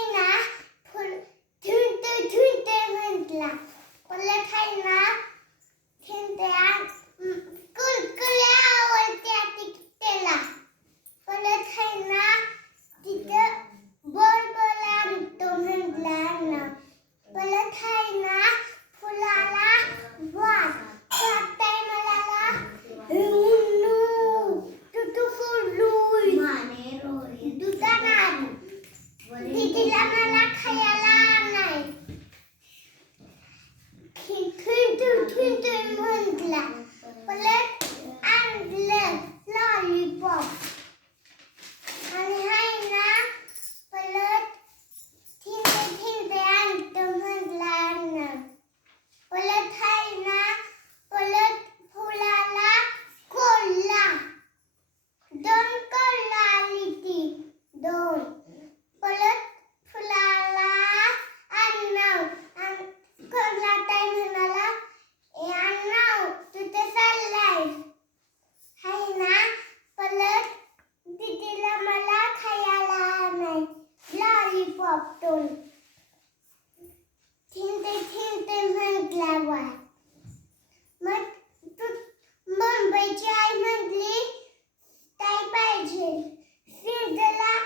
हाय ना फुल झुंटे झुंटे म्हटला परत हाय ना झुंट्या कुरकुऱ्या आवडत्या त्याला परत हाय ना तिथं बोल बोला तो म्हटला ना परत हाय ना फुलाला वाट वाटताय मला उन्नू तुतू फुलुई माने रोई दुकानात दीदीला मला खायला नाही खिंटू म्हटला परत आणलं लॉलीपॉप आणि हाय ना परत थिंबे आणतो म्हटला ना परत हाय ना परत फुलाला कोल्हा दोन कोल्हा आली ती दोन परत फुलाला अन्नव कोल्हा ताई म्हणाला ए अन्नव तू तर चाललाय हाय ना परत दीदीला मला खायला नाही लॉलीपॉप तोल थिंते म्हटला बा मग तू मुंबईची आई म्हटली काय पाहिजे सिंधला